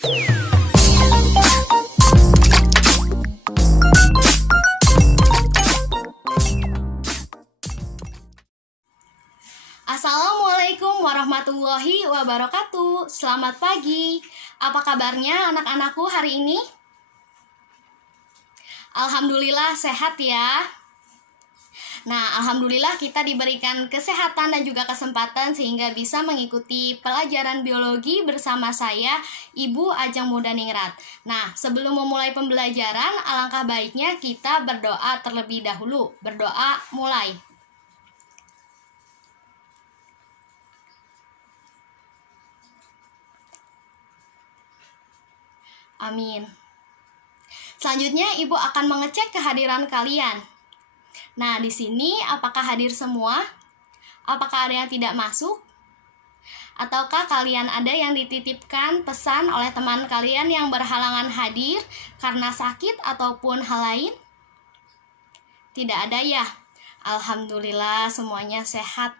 Assalamualaikum warahmatullahi wabarakatuh. Selamat pagi. Apa kabarnya anak-anakku hari ini? Alhamdulillah sehat ya. Nah, alhamdulillah kita diberikan kesehatan dan juga kesempatan sehingga bisa mengikuti pelajaran biologi bersama saya, Ibu Ajeng Mudaningrat. Nah, sebelum memulai pembelajaran, alangkah baiknya kita berdoa terlebih dahulu. Berdoa mulai. Amin. Selanjutnya, Ibu akan mengecek kehadiran kalian. Nah, di sini apakah hadir semua? Apakah ada yang tidak masuk? Ataukah kalian ada yang dititipkan pesan oleh teman kalian yang berhalangan hadir karena sakit ataupun hal lain? Tidak ada ya? Alhamdulillah semuanya sehat.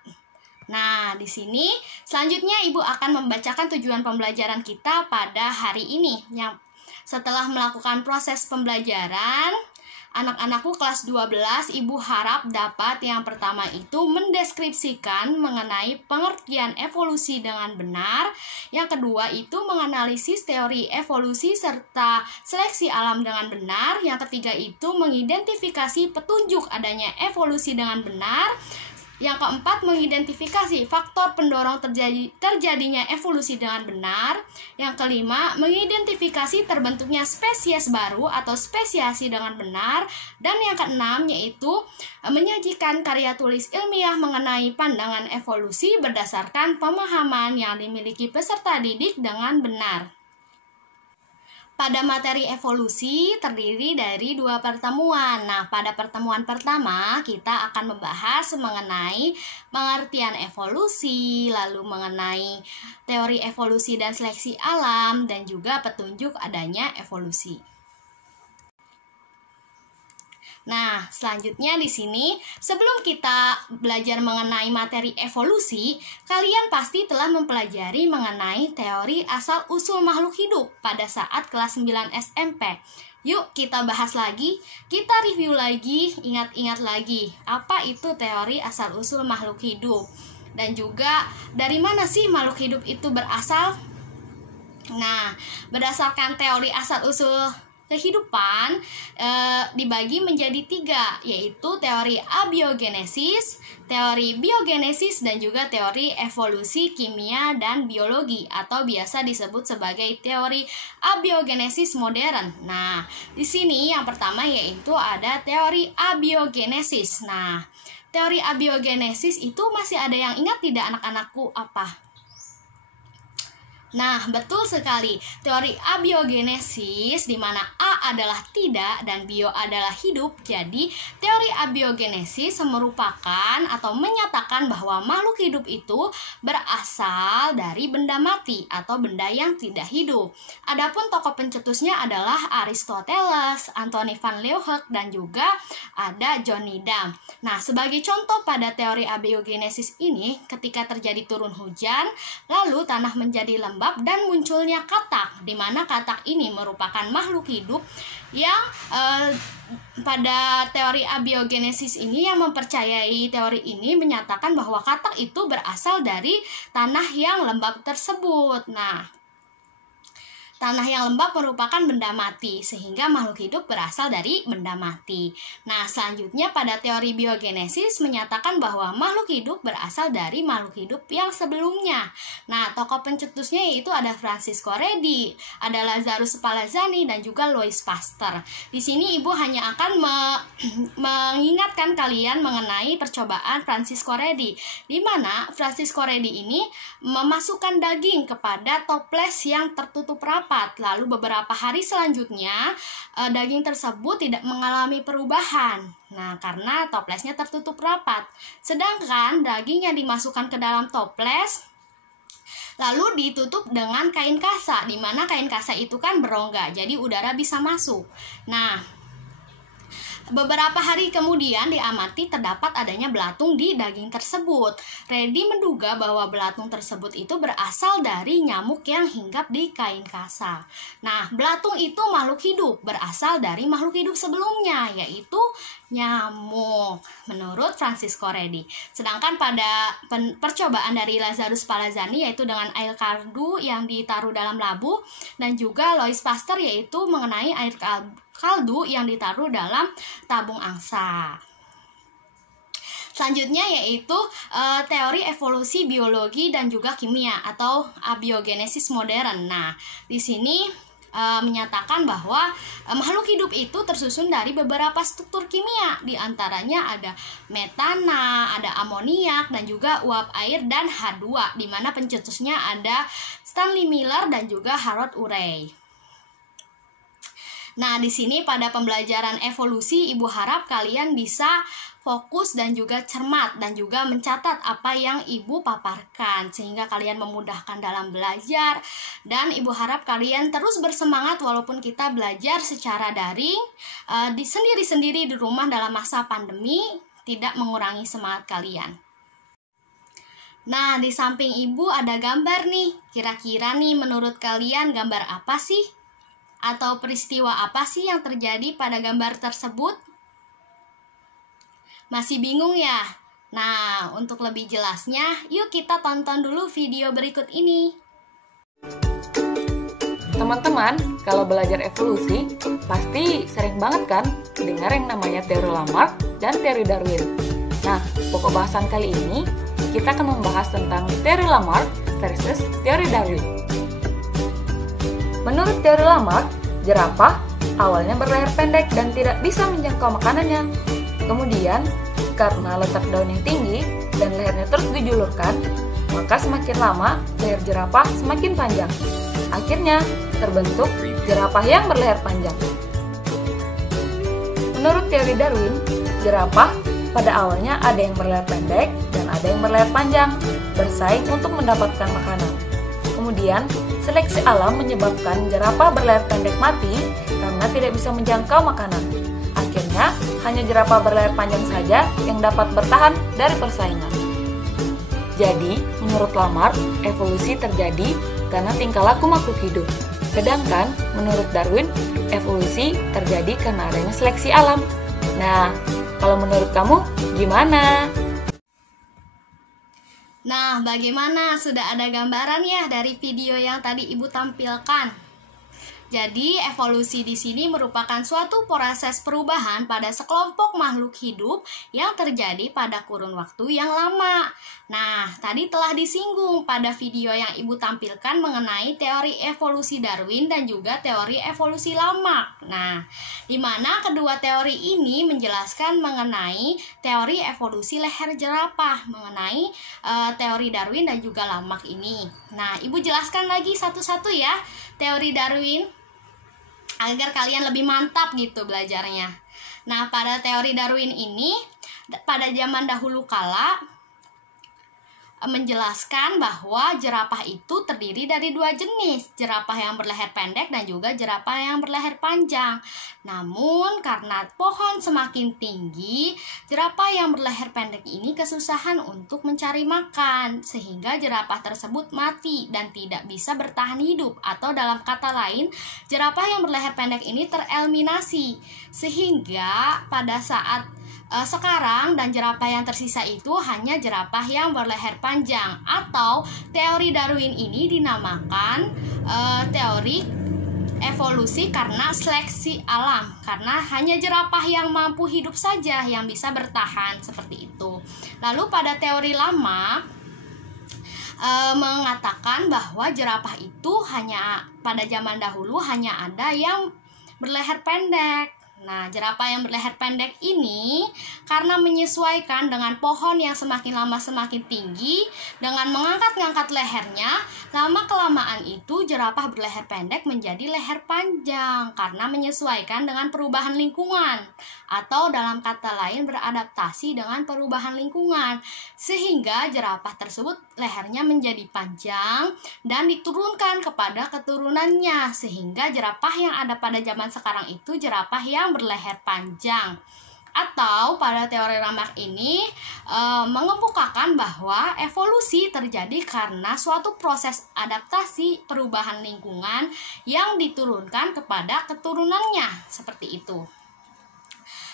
Nah, di sini selanjutnya Ibu akan membacakan tujuan pembelajaran kita pada hari ini. Setelah melakukan proses pembelajaran, anak-anakku kelas 12, Ibu harap dapat yang pertama itu mendeskripsikan mengenai pengertian evolusi dengan benar. Yang kedua itu menganalisis teori evolusi serta seleksi alam dengan benar. Yang ketiga itu mengidentifikasi petunjuk adanya evolusi dengan benar. Yang keempat, mengidentifikasi faktor pendorong terjadinya evolusi dengan benar. Yang kelima, mengidentifikasi terbentuknya spesies baru atau spesiasi dengan benar. Dan yang keenam, yaitu menyajikan karya tulis ilmiah mengenai pandangan evolusi berdasarkan pemahaman yang dimiliki peserta didik dengan benar. Pada materi evolusi terdiri dari 2 pertemuan. Nah, pada pertemuan pertama kita akan membahas mengenai pengertian evolusi, lalu mengenai teori evolusi dan seleksi alam, dan juga petunjuk adanya evolusi. Nah, selanjutnya di sini, sebelum kita belajar mengenai materi evolusi, kalian pasti telah mempelajari mengenai teori asal-usul makhluk hidup pada saat kelas 9 SMP. Yuk kita bahas lagi, kita review lagi, ingat-ingat lagi, apa itu teori asal-usul makhluk hidup. Dan juga, dari mana sih makhluk hidup itu berasal? Nah, berdasarkan teori asal-usul kehidupan dibagi menjadi 3, yaitu teori abiogenesis, teori biogenesis, dan juga teori evolusi kimia dan biologi atau biasa disebut sebagai teori abiogenesis modern. Nah, di sini yang pertama yaitu ada teori abiogenesis. Nah, teori abiogenesis itu masih ada yang ingat tidak anak-anakku apa? Nah, betul sekali. Teori abiogenesis di mana A adalah tidak dan bio adalah hidup. Jadi, teori abiogenesis merupakan atau menyatakan bahwa makhluk hidup itu berasal dari benda mati atau benda yang tidak hidup. Adapun tokoh pencetusnya adalah Aristoteles, Anthony van Leeuwenhoek, dan juga ada John Needham. Nah, sebagai contoh pada teori abiogenesis ini, ketika terjadi turun hujan, lalu tanah menjadi lembab dan munculnya katak, di mana katak ini merupakan makhluk hidup yang pada teori abiogenesis ini yang mempercayai teori ini menyatakan bahwa katak itu berasal dari tanah yang lembab tersebut. Nah, tanah yang lembab merupakan benda mati, sehingga makhluk hidup berasal dari benda mati. Nah, selanjutnya pada teori biogenesis menyatakan bahwa makhluk hidup berasal dari makhluk hidup yang sebelumnya. Nah, tokoh pencetusnya yaitu ada Francisco Redi, ada Lazarus Spallanzani, dan juga Louis Pasteur. Di sini Ibu hanya akan mengingatkan kalian mengenai percobaan Francisco Redi, di mana Francisco Redi ini memasukkan daging kepada toples yang tertutup rapat. Lalu beberapa hari selanjutnya daging tersebut tidak mengalami perubahan. Nah, karena toplesnya tertutup rapat. Sedangkan daging yang dimasukkan ke dalam toples lalu ditutup dengan kain kasa, di mana kain kasa itu kan berongga, jadi udara bisa masuk. Nah, Beberapa hari kemudian diamati terdapat adanya belatung di daging tersebut. Reddy menduga bahwa belatung tersebut itu berasal dari nyamuk yang hinggap di kain kasa. Nah, belatung itu makhluk hidup, berasal dari makhluk hidup sebelumnya, yaitu nyamuk, menurut Francisco Reddy. Sedangkan pada percobaan dari Lazarus Palazzani, yaitu dengan air kaldu yang ditaruh dalam labu, dan juga Louis Pasteur, yaitu mengenai air kaldu yang ditaruh dalam tabung angsa. Selanjutnya yaitu teori evolusi biologi dan juga kimia atau abiogenesis modern. Nah, di sini menyatakan bahwa makhluk hidup itu tersusun dari beberapa struktur kimia. Di antaranya ada metana, ada amoniak, dan juga uap air dan H2, di mana pencetusnya ada Stanley Miller dan juga Harold Urey. Nah, di sini pada pembelajaran evolusi, Ibu harap kalian bisa fokus dan juga cermat dan juga mencatat apa yang Ibu paparkan sehingga kalian memudahkan dalam belajar, dan Ibu harap kalian terus bersemangat walaupun kita belajar secara daring di sendiri-sendiri di rumah dalam masa pandemi, tidak mengurangi semangat kalian. Nah, di samping Ibu ada gambar nih. Kira-kira nih menurut kalian gambar apa sih? Atau peristiwa apa sih yang terjadi pada gambar tersebut? Masih bingung ya? Nah, untuk lebih jelasnya, yuk kita tonton dulu video berikut ini. Teman-teman, kalau belajar evolusi, pasti sering banget kan dengar yang namanya teori Lamarck dan teori Darwin. Nah, pokok bahasan kali ini, kita akan membahas tentang teori Lamarck versus teori Darwin. Menurut teori Lamarck, jerapah awalnya berleher pendek dan tidak bisa menjangkau makanannya. Kemudian, karena letak daun yang tinggi dan lehernya terus dijulurkan, maka semakin lama leher jerapah semakin panjang. Akhirnya, terbentuk jerapah yang berleher panjang. Menurut teori Darwin, jerapah pada awalnya ada yang berleher pendek dan ada yang berleher panjang, bersaing untuk mendapatkan makanan. Kemudian, seleksi alam menyebabkan jerapah berleher pendek mati karena tidak bisa menjangkau makanan. Akhirnya, hanya jerapah berleher panjang saja yang dapat bertahan dari persaingan. Jadi, menurut Lamarck, evolusi terjadi karena tingkah laku makhluk hidup. Sedangkan, menurut Darwin, evolusi terjadi karena adanya seleksi alam. Nah, kalau menurut kamu, gimana? Nah, bagaimana? Sudah ada gambaran ya dari video yang tadi Ibu tampilkan? Jadi, evolusi di sini merupakan suatu proses perubahan pada sekelompok makhluk hidup yang terjadi pada kurun waktu yang lama. Nah, tadi telah disinggung pada video yang Ibu tampilkan mengenai teori evolusi Darwin dan juga teori evolusi Lamarck. Nah, di mana kedua teori ini menjelaskan mengenai teori evolusi leher jerapah, mengenai teori Darwin dan juga Lamarck ini. Nah, Ibu jelaskan lagi satu-satu ya teori Darwin, agar kalian lebih mantap gitu belajarnya. Nah, pada teori Darwin ini, pada zaman dahulu kala, menjelaskan bahwa jerapah itu terdiri dari dua jenis, jerapah yang berleher pendek dan juga jerapah yang berleher panjang. Namun, karena pohon semakin tinggi, jerapah yang berleher pendek ini kesusahan untuk mencari makan, sehingga jerapah tersebut mati dan tidak bisa bertahan hidup, atau dalam kata lain, jerapah yang berleher pendek ini tereliminasi, sehingga pada saat sekarang dan jerapah yang tersisa itu hanya jerapah yang berleher panjang, atau teori Darwin ini dinamakan teori evolusi karena seleksi alam, karena hanya jerapah yang mampu hidup saja yang bisa bertahan seperti itu. Lalu pada teori Lamarck mengatakan bahwa jerapah itu hanya pada zaman dahulu hanya ada yang berleher pendek. Nah, jerapah yang berleher pendek ini karena menyesuaikan dengan pohon yang semakin lama semakin tinggi, dengan mengangkat-ngangkat lehernya, lama-kelamaan itu jerapah berleher pendek menjadi leher panjang karena menyesuaikan dengan perubahan lingkungan, atau dalam kata lain beradaptasi dengan perubahan lingkungan, sehingga jerapah tersebut lehernya menjadi panjang dan diturunkan kepada keturunannya, sehingga jerapah yang ada pada zaman sekarang itu jerapah yang berleher panjang. Atau pada teori Lamarck ini mengemukakan bahwa evolusi terjadi karena suatu proses adaptasi perubahan lingkungan yang diturunkan kepada keturunannya, seperti itu.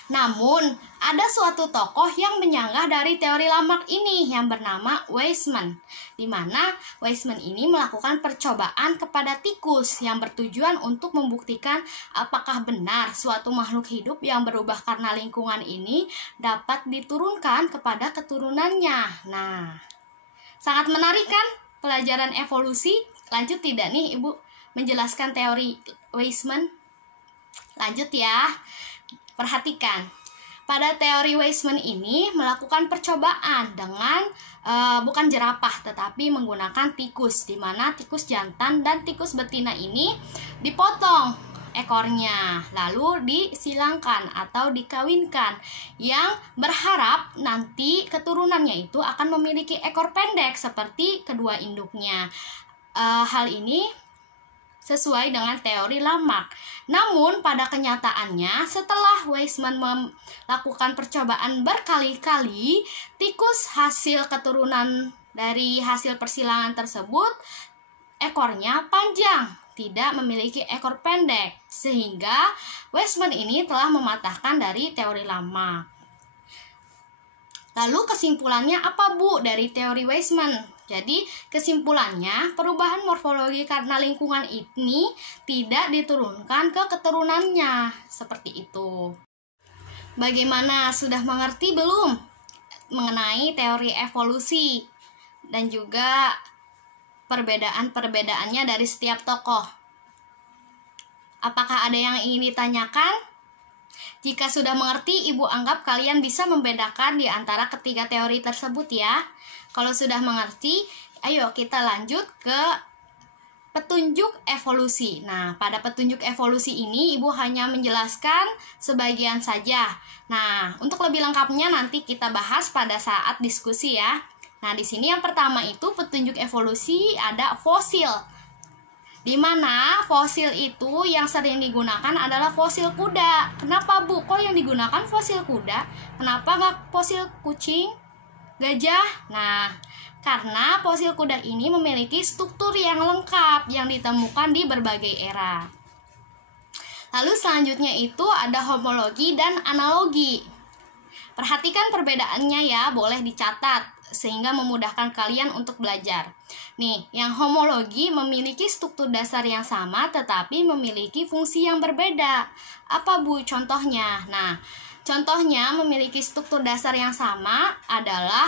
Namun, ada suatu tokoh yang menyanggah dari teori Lamarck ini yang bernama Weismann, di mana Weismann ini melakukan percobaan kepada tikus yang bertujuan untuk membuktikan apakah benar suatu makhluk hidup yang berubah karena lingkungan ini dapat diturunkan kepada keturunannya. Nah, sangat menarik kan pelajaran evolusi? Lanjut tidak nih Ibu menjelaskan teori Weismann? Lanjut ya. Perhatikan, pada teori Weismann ini melakukan percobaan dengan bukan jerapah tetapi menggunakan tikus, di mana tikus jantan dan tikus betina ini dipotong ekornya lalu disilangkan atau dikawinkan, yang berharap nanti keturunannya itu akan memiliki ekor pendek seperti kedua induknya. Hal ini sesuai dengan teori Lamarck. Namun pada kenyataannya setelah Weismann melakukan percobaan berkali-kali, tikus hasil keturunan dari hasil persilangan tersebut ekornya panjang, tidak memiliki ekor pendek, sehingga Weismann ini telah mematahkan dari teori Lamarck. Lalu kesimpulannya apa Bu dari teori Weismann? Jadi kesimpulannya, perubahan morfologi karena lingkungan ini tidak diturunkan ke keturunannya, seperti itu. Bagaimana, sudah mengerti belum mengenai teori evolusi dan juga perbedaan-perbedaannya dari setiap tokoh? Apakah ada yang ingin ditanyakan? Jika sudah mengerti, Ibu anggap kalian bisa membedakan di antara ketiga teori tersebut ya. Kalau sudah mengerti, ayo kita lanjut ke petunjuk evolusi. Nah, pada petunjuk evolusi ini Ibu hanya menjelaskan sebagian saja. Nah, untuk lebih lengkapnya nanti kita bahas pada saat diskusi ya. Nah, di sini yang pertama itu petunjuk evolusi ada fosil. Di mana fosil itu yang sering digunakan adalah fosil kuda. Kenapa Bu? Kok yang digunakan fosil kuda? Kenapa nggak fosil kucing, gajah? Nah, karena fosil kuda ini memiliki struktur yang lengkap yang ditemukan di berbagai era. Lalu selanjutnya itu ada homologi dan analogi. Perhatikan perbedaannya ya, boleh dicatat sehingga memudahkan kalian untuk belajar. Nih, yang homologi memiliki struktur dasar yang sama tetapi memiliki fungsi yang berbeda. Apa Bu contohnya? Nah, contohnya memiliki struktur dasar yang sama adalah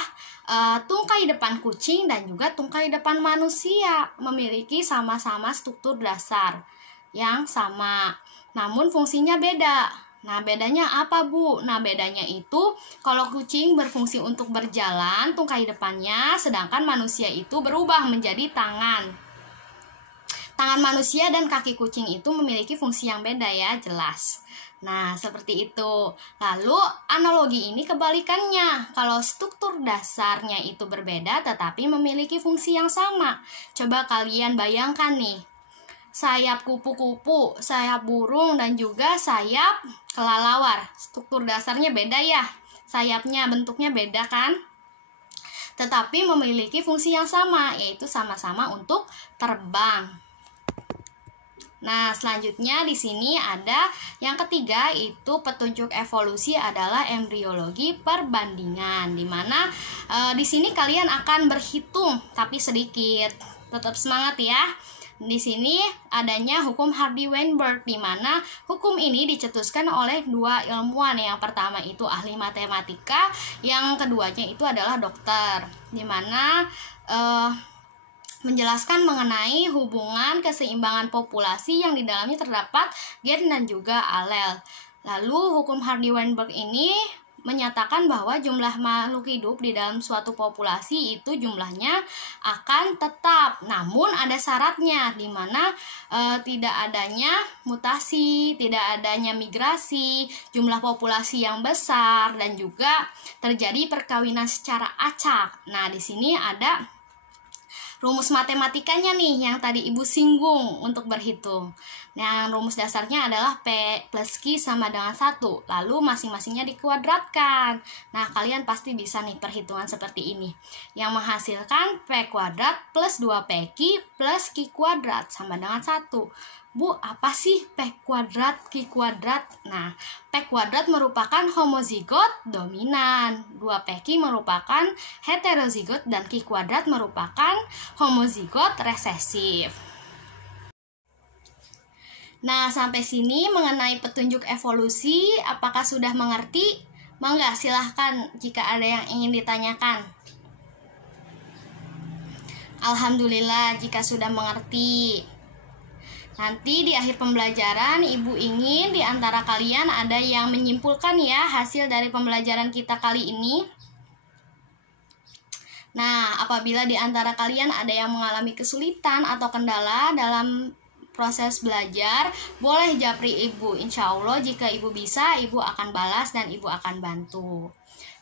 tungkai depan kucing dan juga tungkai depan manusia memiliki sama-sama struktur dasar yang sama, namun fungsinya beda. Nah, bedanya apa Bu? Nah, bedanya itu kalau kucing berfungsi untuk berjalan, tungkai depannya, sedangkan manusia itu berubah menjadi tangan. Tangan manusia dan kaki kucing itu memiliki fungsi yang beda ya, jelas. Nah, seperti itu. Lalu, analogi ini kebalikannya. Kalau struktur dasarnya itu berbeda tetapi memiliki fungsi yang sama. Coba kalian bayangkan nih. Sayap kupu-kupu, sayap burung, dan juga sayap kelelawar. Struktur dasarnya beda ya. Sayapnya bentuknya beda kan? Tetapi memiliki fungsi yang sama, yaitu sama-sama untuk terbang. Nah, selanjutnya di sini ada yang ketiga, itu petunjuk evolusi adalah embriologi perbandingan, di mana di sini kalian akan berhitung tapi sedikit. Tetap semangat ya. Di sini adanya hukum Hardy-Weinberg, di mana hukum ini dicetuskan oleh dua ilmuwan. Yang pertama itu ahli matematika, yang keduanya itu adalah dokter, di mana menjelaskan mengenai hubungan keseimbangan populasi yang di dalamnya terdapat gen dan juga alel. Lalu hukum Hardy-Weinberg ini menyatakan bahwa jumlah makhluk hidup di dalam suatu populasi itu jumlahnya akan tetap, namun ada syaratnya, di mana tidak adanya mutasi, tidak adanya migrasi, jumlah populasi yang besar, dan juga terjadi perkawinan secara acak. Nah, di sini ada rumus matematikanya nih yang tadi Ibu singgung untuk berhitung. Yang rumus dasarnya adalah P plus Q sama dengan 1. Lalu masing-masingnya dikuadratkan. Nah, kalian pasti bisa nih perhitungan seperti ini. Yang menghasilkan P kuadrat plus 2PQ plus Q kuadrat sama dengan 1. Bu, apa sih P kuadrat, Q kuadrat? Nah, P kuadrat merupakan homozigot dominan, 2PQ merupakan heterozigot, dan Q kuadrat merupakan homozigot resesif. Nah, sampai sini mengenai petunjuk evolusi, apakah sudah mengerti? Mangga, silahkan jika ada yang ingin ditanyakan. Alhamdulillah jika sudah mengerti. Nanti di akhir pembelajaran, Ibu ingin di antara kalian ada yang menyimpulkan ya hasil dari pembelajaran kita kali ini. Nah, apabila di antara kalian ada yang mengalami kesulitan atau kendala dalam proses belajar, boleh japri Ibu. Insya Allah jika Ibu bisa, Ibu akan balas dan Ibu akan bantu.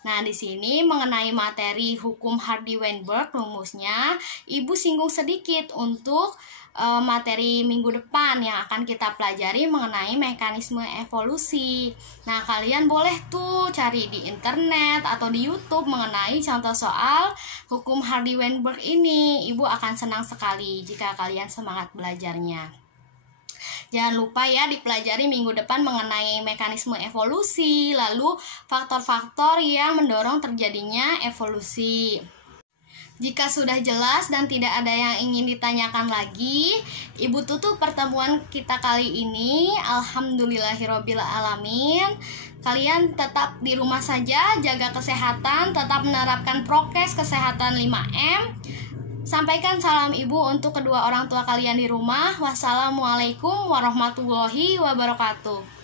Nah, di sini mengenai materi hukum Hardy-Weinberg rumusnya, Ibu singgung sedikit untuk materi minggu depan yang akan kita pelajari mengenai mekanisme evolusi. Nah, kalian boleh tuh cari di internet atau di YouTube mengenai contoh soal hukum Hardy-Weinberg ini. Ibu akan senang sekali jika kalian semangat belajarnya. Jangan lupa ya dipelajari minggu depan mengenai mekanisme evolusi, lalu faktor-faktor yang mendorong terjadinya evolusi. Jika sudah jelas dan tidak ada yang ingin ditanyakan lagi, Ibu tutup pertemuan kita kali ini. Alhamdulillahirobbil alamin. Kalian tetap di rumah saja, jaga kesehatan, tetap menerapkan prokes kesehatan 5M. Sampaikan salam Ibu untuk kedua orang tua kalian di rumah. Wassalamualaikum warahmatullahi wabarakatuh.